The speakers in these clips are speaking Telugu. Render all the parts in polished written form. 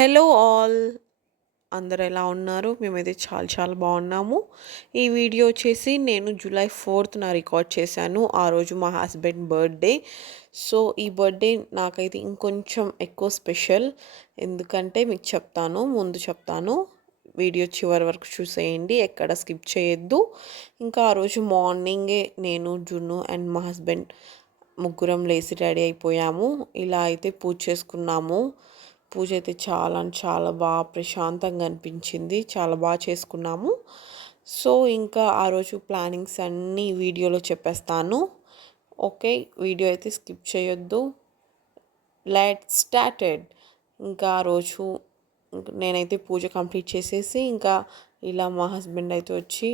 హలో ఆల్, అందరు ఎలా ఉన్నారు? మేమైతే చాలా చాలా బాగున్నాము. ఈ వీడియో వచ్చేసి నేను జూలై 4th రికార్డ్ చేశాను. ఆ రోజు మా హస్బెండ్ బర్త్డే. సో ఈ బర్త్డే నాకైతే ఇంకొంచెం ఎక్కువ స్పెషల్. ఎందుకంటే మీకు ముందు చెప్తాను. వీడియో చివరి వరకు చూసేయండి, ఎక్కడ స్కిప్ చేయొద్దు. ఇంకా ఆ రోజు మార్నింగే నేను, జున్ను అండ్ మా హస్బెండ్ ముగ్గురం లేచి రెడీ అయిపోయాము. ఇలా అయితే పూజ చేసుకున్నాము. పూజ అయితే చాలా బాగా ప్రశాంతంగా అనిపించింది. చాలా బాగా చేసుకున్నాము. సో ఇంకా ఆ రోజు ప్లానింగ్స్ అన్నీ వీడియోలో చెప్పేస్తాను. ఓకే, వీడియో అయితే స్కిప్ చేయొద్దు. Let's started. ఇంకా ఆ రోజు నేనైతే పూజ కంప్లీట్ చేసేసి ఇంకా ఇలా మా హస్బెండ్ అయితే వచ్చి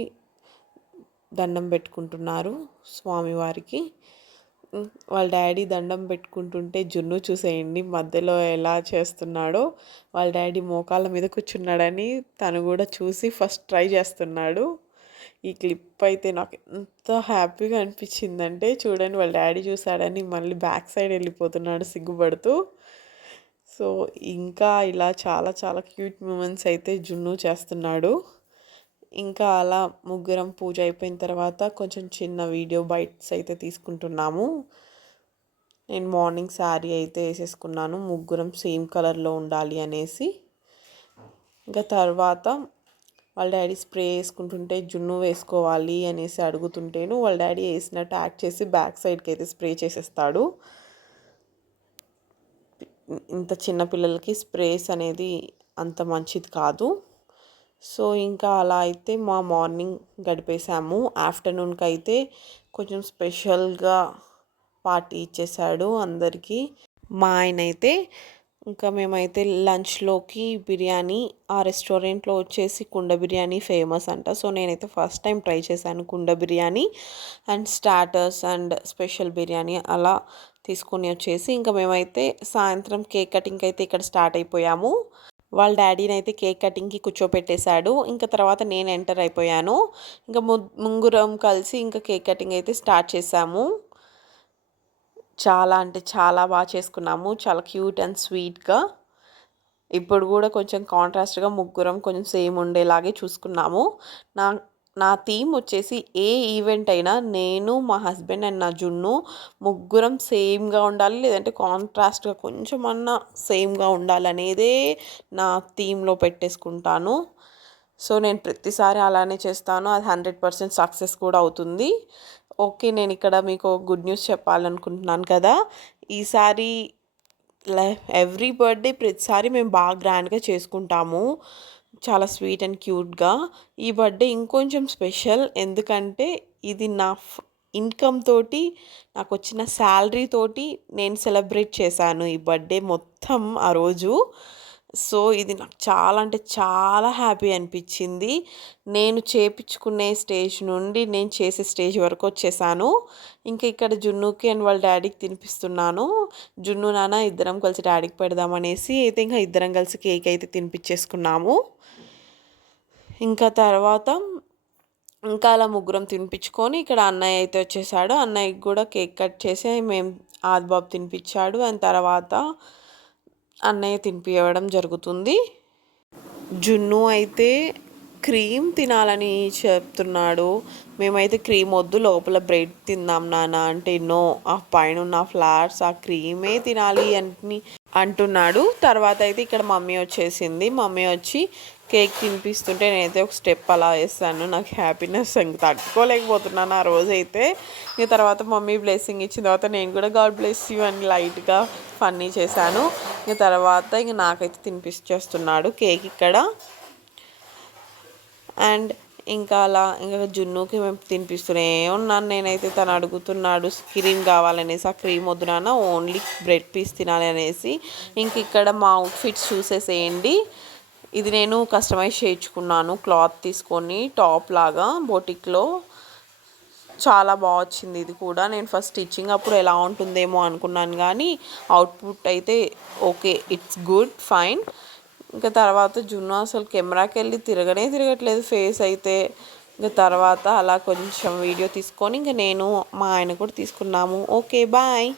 దండం పెట్టుకుంటున్నారు స్వామివారికి. వాళ్ళ డాడీ దండం పెట్టుకుంటుంటే జున్ను చూసేయండి మధ్యలో ఎలా చేస్తున్నాడో. వాళ్ళ డాడీ మోకాళ్ళ మీద కూర్చున్నాడని తను కూడా చూసి ఫస్ట్ ట్రై చేస్తున్నాడు. ఈ క్లిప్ అయితే నాకు ఎంత హ్యాపీగా అనిపించిందంటే, చూడండి వాళ్ళ డాడీ చూశాడని మళ్ళీ బ్యాక్ సైడ్ వెళ్ళిపోతున్నాడు సిగ్గుపడుతూ. సో ఇంకా ఇలా చాలా చాలా క్యూట్ మూమెంట్స్ అయితే జున్ను చేస్తున్నాడు. ఇంకా అలా ముగ్గురం పూజ అయిపోయిన తర్వాత కొంచెం చిన్న వీడియో బైట్స్ అయితే తీసుకుంటున్నాము. నేను మార్నింగ్ శారీ అయితే వేసేసుకున్నాను, ముగ్గురం సేమ్ కలర్లో ఉండాలి అనేసి. ఇంకా తర్వాత వాళ్ళ డాడీ స్ప్రే వేసుకుంటుంటే జున్ను వేసుకోవాలి అనేసి అడుగుతుంటేను వాళ్ళ డాడీ వేసినట్టు యాక్ట్ చేసి బ్యాక్ సైడ్కి అయితే స్ప్రే చేసేస్తాడు. ఇంత చిన్న పిల్లలకి స్ప్రేస్ అనేది అంత మంచిది కాదు. సో ఇంకా అలా అయితే మా మార్నింగ్ గడిపేశాము. ఆఫ్టర్నూన్కి అయితే కొంచెం స్పెషల్గా పార్టీ ఇచ్చేసాడు అందరికీ మా ఆయన అయితే. ఇంకా మేమైతే లంచ్లోకి బిర్యానీ, ఆ రెస్టారెంట్లో వచ్చేసి కుండ బిర్యానీ ఫేమస్ అంట. సో నేనైతే ఫస్ట్ టైం ట్రై చేశాను కుండ biryani. And starters and special biryani అలా తీసుకొని వచ్చేసి ఇంకా మేమైతే సాయంత్రం కేక్ కటింగ్కి అయితే ఇక్కడ స్టార్ట్ అయిపోయాము. వాళ్ళ డాడీని అయితే కేక్ కటింగ్కి కూర్చోపెట్టేశాడు. ఇంకా తర్వాత నేను ఎంటర్ అయిపోయాను. ఇంకా ముగ్గురం కలిసి ఇంకా కేక్ కటింగ్ అయితే స్టార్ట్ చేసాము. చాలా అంటే చాలా బాగా చేసుకున్నాము, చాలా క్యూట్ అండ్ స్వీట్గా. ఇప్పుడు కూడా కొంచెం కాంట్రాస్ట్గా ముగ్గురం కొంచెం సేమ్ ఉండేలాగే చూసుకున్నాము. నా నా థీమ్ వచ్చేసి ఏ ఈవెంట్ అయినా నేను, మా హస్బెండ్ అండ్ నా జున్ను ముగ్గురం సేమ్గా ఉండాలి, లేదంటే కాంట్రాస్ట్గా కొంచెం అన్నా సేమ్గా ఉండాలనేదే నా థీమ్లో పెట్టేసుకుంటాను. సో నేను ప్రతిసారి అలానే చేస్తాను. అది 100% సక్సెస్ కూడా అవుతుంది. ఓకే, నేను ఇక్కడ మీకు గుడ్ న్యూస్ చెప్పాలనుకుంటున్నాను కదా. ఈసారి ఎవ్రీ బర్త్డే ప్రతిసారి మేము బాగా గ్రాండ్గా చేసుకుంటాము, చాలా స్వీట్ అండ్ క్యూట్గా. ఈ బర్త్డే ఇంకొంచెం స్పెషల్, ఎందుకంటే ఇది నా ఇన్కమ్ తోటి, నాకు వచ్చిన శాలరీ తోటి నేను సెలబ్రేట్ చేశాను ఈ బర్త్డే మొత్తం ఆ రోజు. సో ఇది నాకు చాలా అంటే చాలా హ్యాపీ అనిపించింది. నేను చేపించుకునే స్టేజ్ నుండి నేను చేసే స్టేజ్ వరకు వచ్చేసాను. ఇంకా ఇక్కడ జున్నుకి అండ్ వాళ్ళ డాడీకి తినిపిస్తున్నాను. జున్ను నాన్న ఇద్దరం కలిసి డాడీకి పెడదామనేసి అయితే ఇంకా ఇద్దరం కలిసి కేక్ అయితే తినిపించేసుకున్నాము. ఇంకా తర్వాత ఇంకా అలా ముగ్గురం తినిపించుకొని ఇక్కడ అన్నయ్య అయితే వచ్చేసాడు. అన్నయ్యకి కూడా కేక్ కట్ చేసి మేము ఆదిబాబు తినిపించాడు. అండ్ తర్వాత అన్నయ్య తినిపించడం జరుగుతుంది. జున్ను అయితే క్రీమ్ తినాలని చెప్తున్నాడు. మేమైతే క్రీమ్ వద్దు, లోపల బ్రెడ్ తిందాం నాన్న అంటే నో, ఆ పైన ఉన్న ఫ్లవర్స్ ఆ క్రీమే తినాలి అని అంటున్నాడు. తర్వాత అయితే ఇక్కడ మమ్మీ వచ్చేసింది. మమ్మీ వచ్చి కేక్ తినిపిస్తుంటే నేనైతే ఒక స్టెప్ అలా వేస్తాను. నాకు హ్యాపీనెస్ ఇంక తట్టుకోలేకపోతున్నాను ఆ రోజైతే. ఇక తర్వాత మమ్మీ బ్లెస్సింగ్ ఇచ్చిన తర్వాత నేను కూడా గాడ్ బ్లెస్ యూ అని లైట్గా ఫన్నీ చేశాను. ఇక తర్వాత ఇంక నాకైతే తినిపించేస్తున్నాడు కేక్ ఇక్కడ. అండ్ ఇంకా అలా ఇంకా జున్నుకి మేము తినిపిస్తూనే ఉన్నాను నేనైతే. తను అడుగుతున్నాడు క్రీమ్ కావాలనేసి, ఆ క్రీమ్ వద్దు నాన్న ఓన్లీ బ్రెడ్ పీస్ తినాలి అనేసి. ఇంక ఇక్కడ మా అవుట్ఫిట్స్ చూసేసేయండి. ఇది నేను కస్టమైజ్ చేయించుకున్నాను క్లాత్ తీసుకొని, టాప్ లాగా బొటిక్లో. చాలా బాగా వచ్చింది ఇది కూడా. నేను ఫస్ట్ స్టిచ్చింగ్ అప్పుడు ఎలా ఉంటుందేమో అనుకున్నాను, కానీ అవుట్పుట్ అయితే ఓకే, ఇట్స్ గుడ్, ఫైన్. ఇంకా తర్వాత జున్ను అసలు కెమెరాకి వెళ్ళి తిరగట్లేదు ఫేస్ అయితే. ఇంకా తర్వాత అలా కొంచెం వీడియో తీసుకొని ఇంకా నేను మా ఆయన కూడా తీసుకున్నాము. Okay, bye.